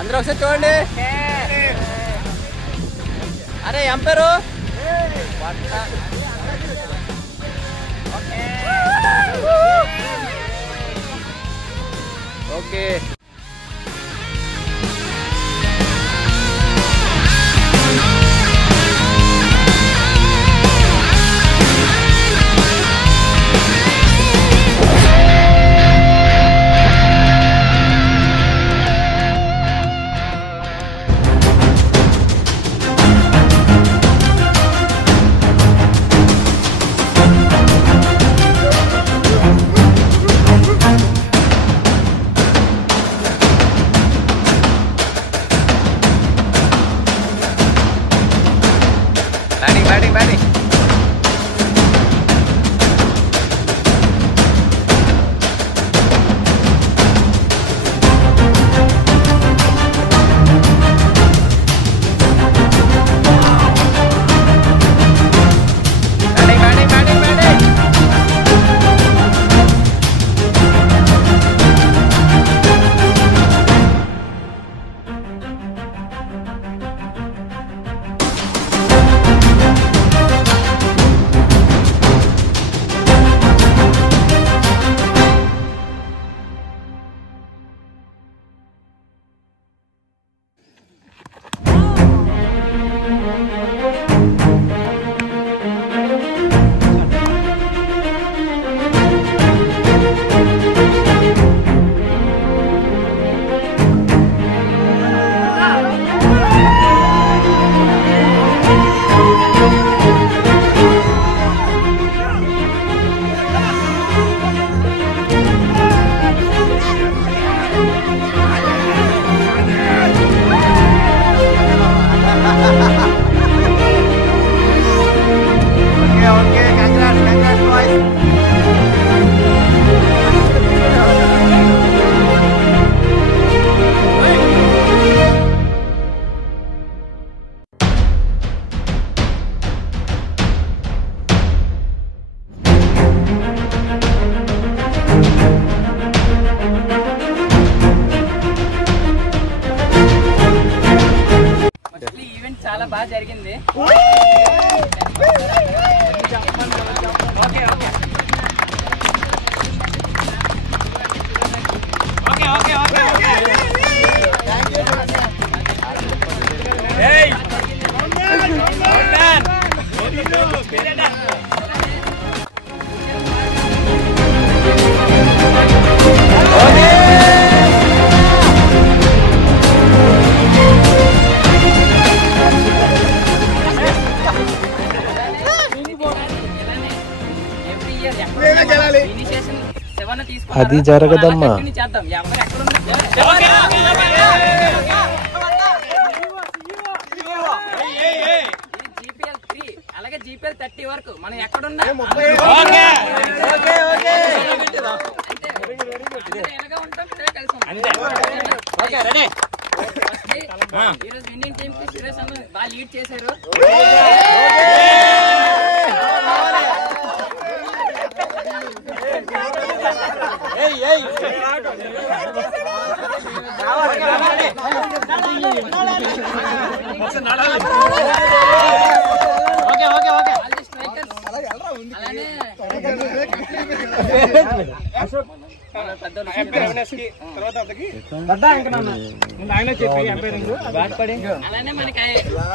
అందరూ ఒకసారి చూడండి. అరే ఎంపరు ఓకే. Batting. జరిగింది. అది జరగదమ్మా. GPL 3 అలాగే GPL 30 వరకు మనం ఎక్కడున్నా ఈరోజు ఇండియన్ టీమ్ కి సురేష్ అన్న బాగా లీడ్ చేశారు. అలానే మనకి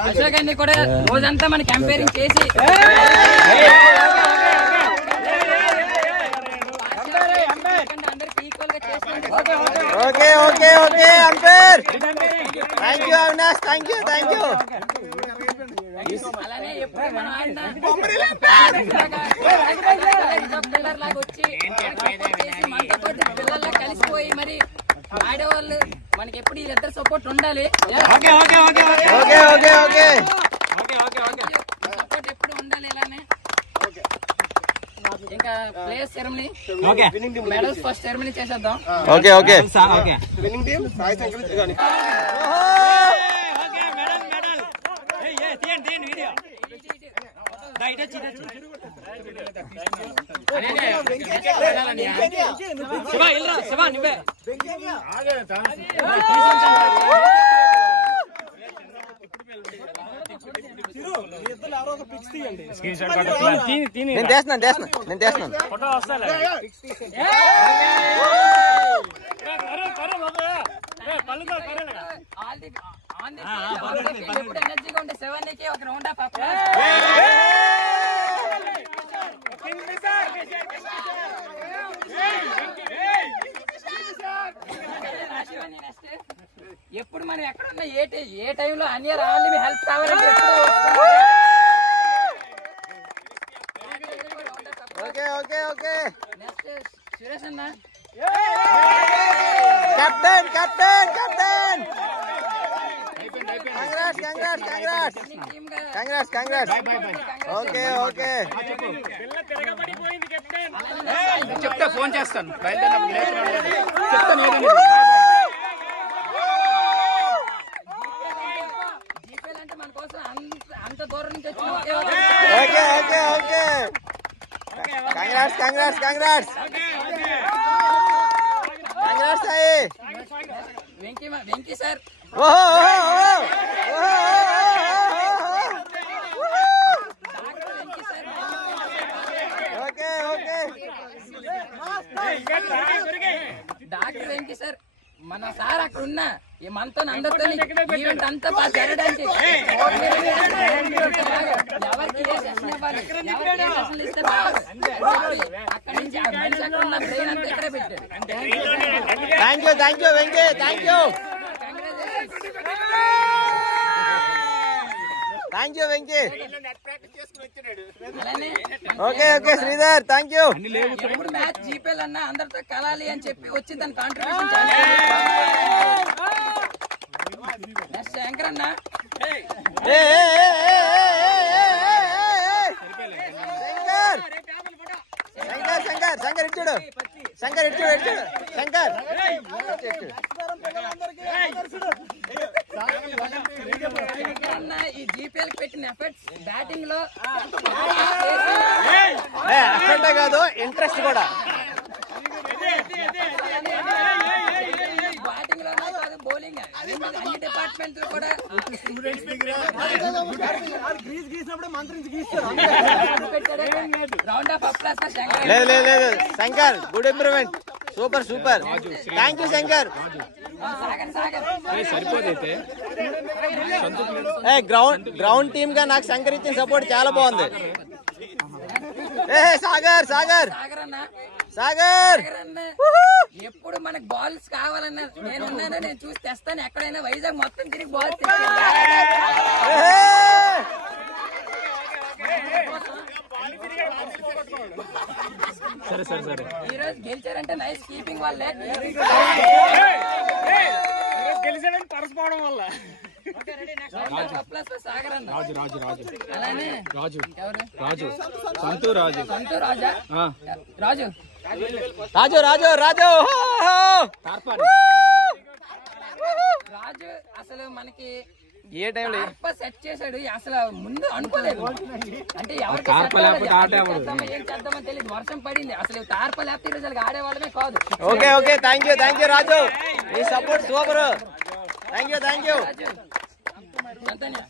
అశోక్ అన్ని కూడా రోజంతా మనకి కంపేరింగ్ చేసి అందరికి ఈక్వల్ గా చేస్తున్నాడు. Okay okay okay umpire thank you Avinash thank you అలానే ఎప్పుడు మనం ఆడినా పిల్లర్ లాగా వచ్చి మనతో పిల్లల్లా కలిసిపోయి మరి ఆడేవాళ్ళు మనకి ఎప్పుడు ఇద్దరు సపోర్ట్ ఉండాలి. సపోర్ట్ ఎప్పుడు ఉండాలి. ఇలానే ఇంకా players ceremony medals first ceremony చేసేద్దాం. ఓకే ఓకే నేను చేస్తున్నాను ఎప్పుడు ఎనర్జీగా ఉండే 7 కి ఒక రౌండ్ ఆఫ్ ఎప్పుడు మనం ఎక్కడున్నా ఏ టైంలో అన్ని రావాలి మీ హెల్ప్ కావాలంటే నెక్స్ట్ సురేష్ అన్న కెప్టెన్ కంగ్రాట్స్ ఓకే చెప్తా ఫోన్ చేస్తాను చెప్తాను జీపీఎల్ అంటే మన కోసం అంత దూరం నుంచి వచ్చి okay congrats Sai Venky sir doctor Venky sir మన సార్ అక్కడ ఉన్నా మనతో అందరితో ఈవెంట్ అంతా బాగా జరగడానికి ఎవరికి ఏ సెషన్ ఇవ్వాలి ఎవరికి ఏ సెషన్ ఇస్తే అక్కడి నుంచి మనిషి అక్కడ ఉన్న బ్రెయిన్ అంతా ఇక్కడే పెట్టారు. Thank you Venky okay Sridhar thank you. ఎప్పుడు మ్యాచ్ జీపీఎల్ అన్నా అందరితో కలాలి అని చెప్పి వచ్చి దాని కాంట్రిబ్యూషన్ నెక్స్ట్ శంకర్ అన్న శంకర్ ఇచ్చాడు ఈ జీపీఎల్ పెట్టిన ఎఫర్ట్స్ బ్యాటింగ్ లో ఎఫర్ట్ కాదు ఇంట్రెస్ట్ కూడా బ్యాటింగ్ లో కాదు బౌలింగ్ అన్ని డిపార్ట్మెంట్లు కూడా round of applause for Shankar. లేదు లేదు లేదు Shankar, good improvement, super super, thank you Shankar. సరిపోతే గ్రౌండ్ టీమ్ గా నాకు శంకర్ ఇచ్చిన సపోర్ట్ చాలా బాగుంది. ఏ సాగర్ సాగర్ సాగర్ అన్న, సాగర్ సాగర్ అన్న ఎప్పుడు మనకు బాల్స్ కావాలన్నా నేను ఉన్నాను, నేను చూసి తెస్తాను. ఎక్కడైనా వైజాగ్ మొత్తం తిరిగి బాల్స్ సరే సరే సరే. ఈ రోజు గెలిచారంటే నైస్ కీపింగ్ వాళ్ళే. గెలిచాడని పరస్పోవడం వల్ల. సాగర్ అన్న, రాజు రాజు రాజు అలానే రాజు ఎవరు? రాజు సంతూ రాజు సంతూ రాజా? రాజు రాజు రాజు రాజు రాజు అసలు మనకి ఏ టైంలో సెట్ చేశాడు. అసలు ముందు అనుకోలేదు, అంటే ఎవరికి ఏం చేద్దామో తెలియదు. వర్షం పడింది, అసలు తార్ప లేకపోతే ఈ రోజు ఆడేవాళ్ళమే కాదు. ఓకే ఓకే థ్యాంక్ యూ రాజు, ఈ సపోర్ట్ సూపర్, థ్యాంక్ యూ రాజు అంతనే.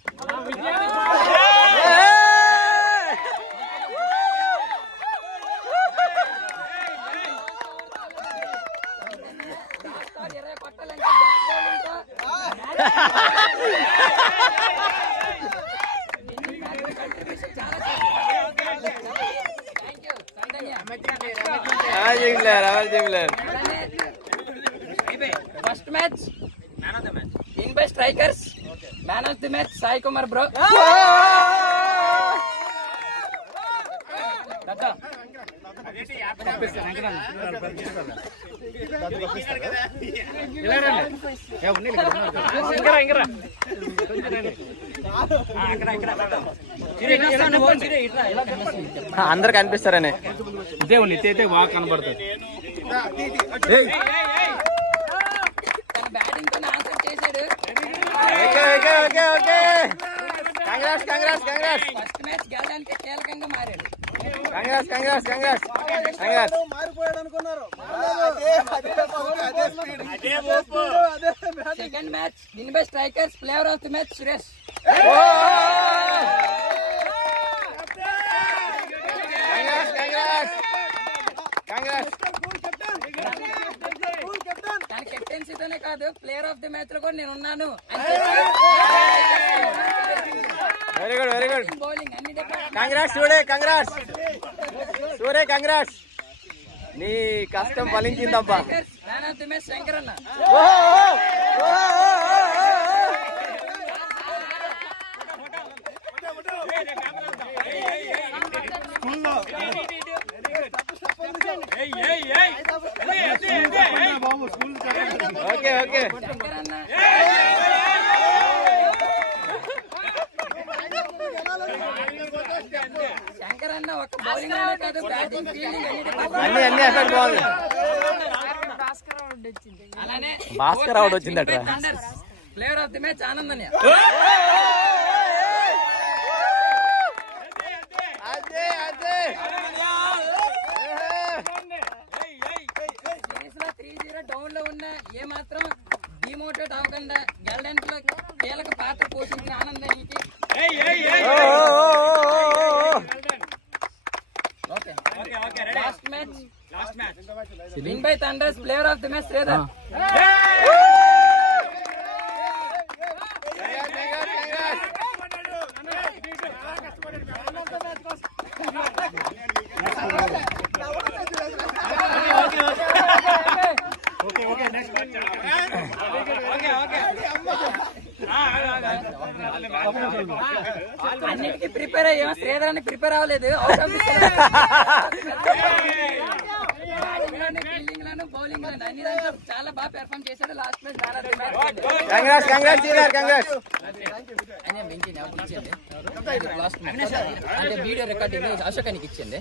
First match in by strikers man of the match Sai Kumar bro. అందరు కనిపిస్తారని దేవుని అయితే బాగా కనబడుతుంది. తన బ్యాటింగ్ తో ఆన్సర్ చేశాడు. ఫస్ట్ మ్యాచ్ గెలడానికి కీలకంగా మారాడు. Second match win by strikers player of the match Suresh. తన కెప్టెన్సీతోనే కాదు ప్లేయర్ ఆఫ్ ది మ్యాచ్ లో కూడా నేను ఉన్నాను. Very good very good, bowling అన్ని కంగ్రాట్స్ సూర్య కంగ్రాట్స్, నీ కష్టం ఫలించిందబ్బా. Man of the match Shankar అన్న. ఓకే ఓకే శంకర్ అన్న శంకర్ అన్న ఒక బౌలింగ్ కాదు, బ్యాటింగ్ ఫీల్డింగ్ అన్ని ఎఫెక్ట్ బాగుంది. అలానే భాస్కర్ అవుట్ వచ్చిందట. Player of the match Anandanya. Series లో 3-0 డౌన్ లో ఉన్న ఏ మాత్రం డిమోటివేట్ అవ్వకుండా గెలడానికి కీలక పాత్ర పోషించిన ఆనందానికి last match win by Thunders player of the match Sridhar. అన్నిటికీ ప్రిపేర్ అయ్యాం, శ్రీధర్ అని ప్రిపేర్ అవ్వలేదు. అవుట్ ఆఫ్ ది ఫీల్డింగ్ లోను బౌలింగ్ లోను అన్ని దాంట్లో చాలా బాగా పెర్ఫార్మ్ చేశాడు. లాస్ట్ మ్యాచ్ లాస్ట్ మ్యాచ్ అంటే వీడియో రికార్డింగ్ అశోకానికి ఇచ్చింది.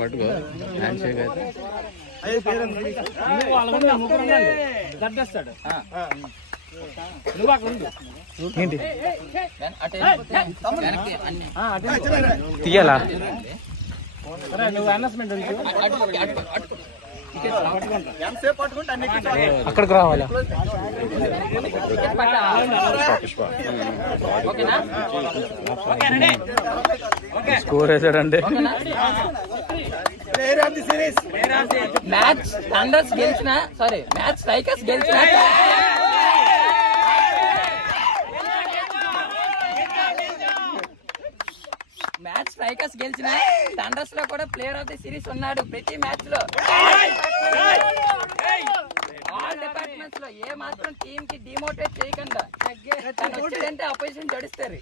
పట్టుకో దడ్డేస్తాడు. నువ్వు అక్కడ ఉండు. ఏంటి వెనక్కి అన్ని తీయాలా? నువ్వు అనౌన్స్మెంట్ అటు అక్కడికి రావాలా? స్కోర్ వేసాడండి. మ్యాచ్ థండర్స్ గెలిచిన మ్యాచ్ స్ట్రైకర్స్ గెలిచిన థండర్స్ లో కూడా ప్లేయర్ ఆఫ్ ది సిరీస్ ఉన్నాడు ప్రతి మ్యాచ్ లో. ఆల్ డిపార్ట్మెంట్స్ లో ఏ మాత్రం టీమ్ కి డిమోటివేట్ చేయకుండా తను వచ్చేదంటే అపోజిషన్ జడుస్తారు.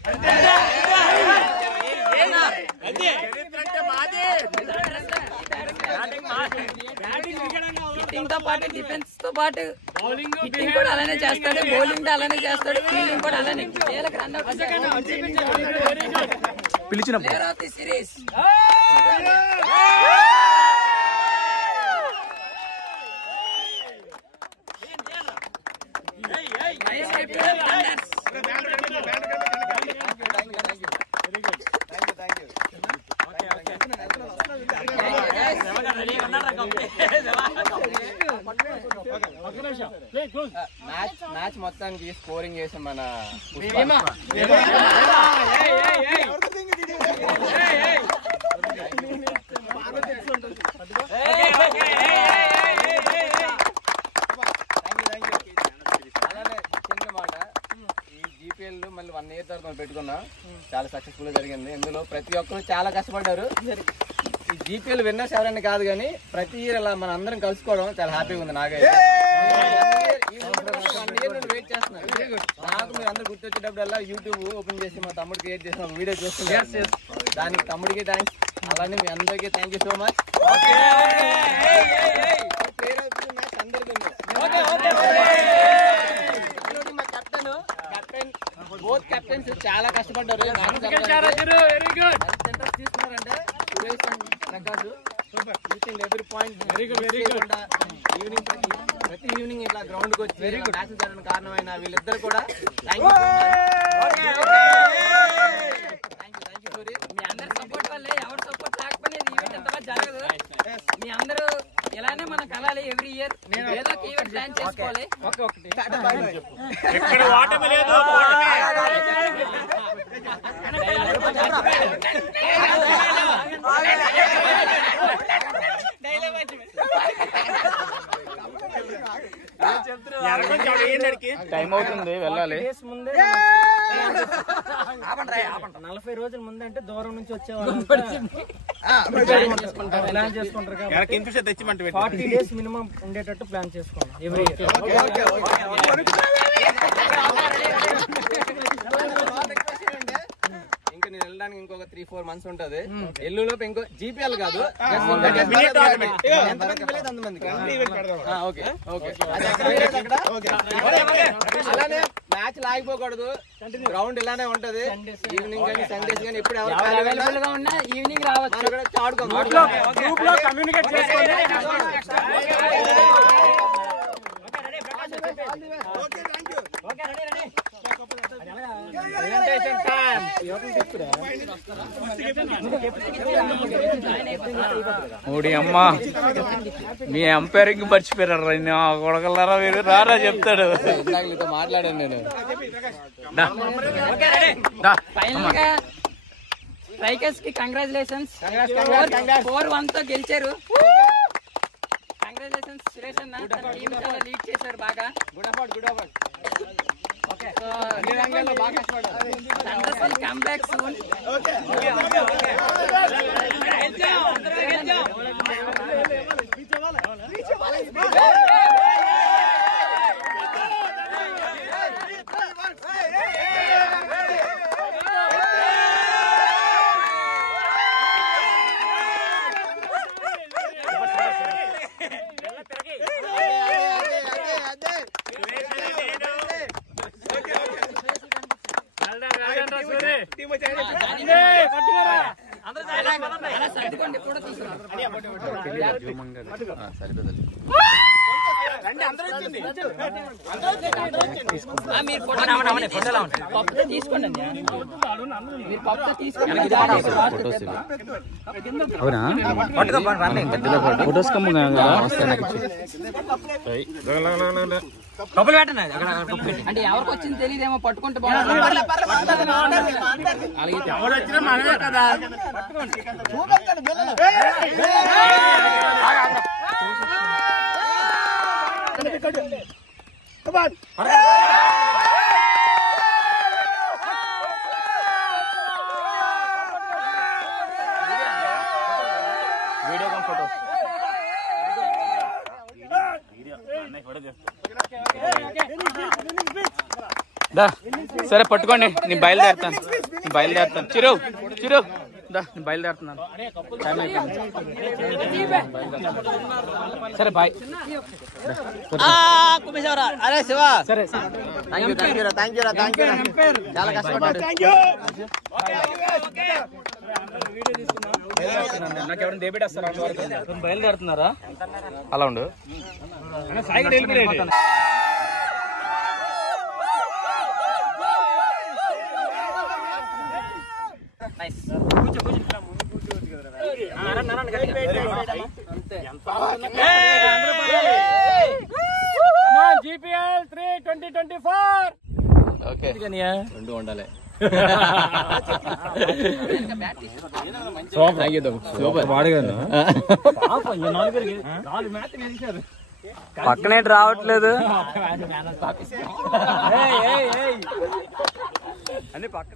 హిట్టింగ్ తో పాటు డిఫెన్స్ తో పాటు హిట్టింగ్ కూడా అలానే చేస్తాడు, బౌలింగ్ అలానే చేస్తాడు, ఫీల్డింగ్ కూడా అలానే. పిలిచిన player of the series match మొత్తానికి స్కోరింగ్ చేసాం మన మళ్ళీ 1 year తర్వాత పెట్టుకున్నా. చాలా సక్సెస్ఫుల్ గా జరిగింది. ఇందులో ప్రతి ఒక్కరు చాలా కష్టపడ్డారు. ఈ జీపీఎల్ విన్నర్స్ ఎవరైనా కాదు కానీ ప్రతి ఇయర్ అలా మన అందరం కలుసుకోవడం చాలా హ్యాపీగా ఉంది. నాకైతే 1 year నుండి వెయిట్ చేస్తున్నాను. నాకు మీరు అందరూ గుర్తొచ్చేటప్పుడల్లా యూట్యూబ్ ఓపెన్ చేసి మా తమ్ముడు క్రియేట్ చేసిన ఒక వీడియో చూస్తున్నాను. దానికి తమ్ముడికి థ్యాంక్స్, అలానే మీ అందరికీ thank you so much. Both captains చాలా కష్టపడ్డారు. తీసుకున్నారంటే Suresh and Prakash every point ప్రతి ఈవినింగ్ ఇట్లా గ్రౌండ్ కి వచ్చి మ్యాచ్ జరగడానికి కారణమైన వీళ్ళిద్దరు కూడా థ్యాంక్ యూ సూరి. మీ అందరి సపోర్ట్ వల్లే, ఎవరు సపోర్ట్ లేకపోయినా ఈవెంట్ ఎంతగా జరగదు. మీ అందరూ ఇలానే మనం కలాలి. ఎవ్రీ ఇయర్ ఏదో ఒక ఈవెంట్ ప్లాన్ చేసుకోవాలి. ఇక్కడ ఓటమి లేదు. టైం అవుతుంది, వెళ్ళాలి. 40 రోజుల ముందు అంటే దూరం నుంచి వచ్చేవాళ్ళు ప్లాన్ చేసుకుంటారు కాబట్టి 40 days మినిమం ఉండేటట్టు ప్లాన్ చేసుకోవాలి ఎవ్రీ ఇయర్. ఇంకా నేను వెళ్ళడానికి ఇంకొక 3-4 months ఉంటది. ఎల్లులోపు ఇంకో జీపీఎల్ కాదు, అలానే మ్యాచ్ లాగిపోకూడదు. గ్రౌండ్ ఇలానే ఉంటది. ఈవినింగ్ కానీ సండేస్ కానీ ఎప్పుడు అవైలబుల్ గా ఉన్నా ఈవినింగ్ రావచ్చు. కమ్యూనికేట్ చేసుకోండి. ఓడి అమ్మ, మీ ఎంపైరింగ్ మర్చిపోయారు. కొడగలరా మీరు రారా చెప్తాడు. మాట్లాడాను నేను. ఫైనల్ గా స్ట్రైకర్స్ కి కంగ్రాచులేషన్స్. 4-1 తో గెలిచారు. కంగ్రాచులేషన్స్ సురేష్ అన్న, తన టీమ్ చాలా లీడ్ చేశారు బాగా. Good award. అన్ని రంగాల్లో బాగా కష్టపడ్డారు. Come back soon. సరిపోతుంది. మీరు పప్పుతో తీసుకోండి మీరు పప్పుతో తీసుకోండి అవునా ఫొటోస్ అంటే ఎవరికి వచ్చింది తెలియదేమో పట్టుకుంటే బాగుంటుంది వీడియో కాల్ ఫోటో సరే పట్టుకోండి నేను బయలుదేరుతాను చిరు నేను బయలుదేరుతున్నాను టైం అయిపోయింది సరే బాయ్ అరే శివ సరే థ్యాంక్ యూ చాలా కష్టపడ్డాడు. నాకు ఎవరైనా దేబెట్టేస్తారా బయలుదేరుతున్నారా అలా ఉండు GPL 3 2024 ఓకే రెండు ఉండాలి. పక్కనే రావట్లేదు అన్ని పక్క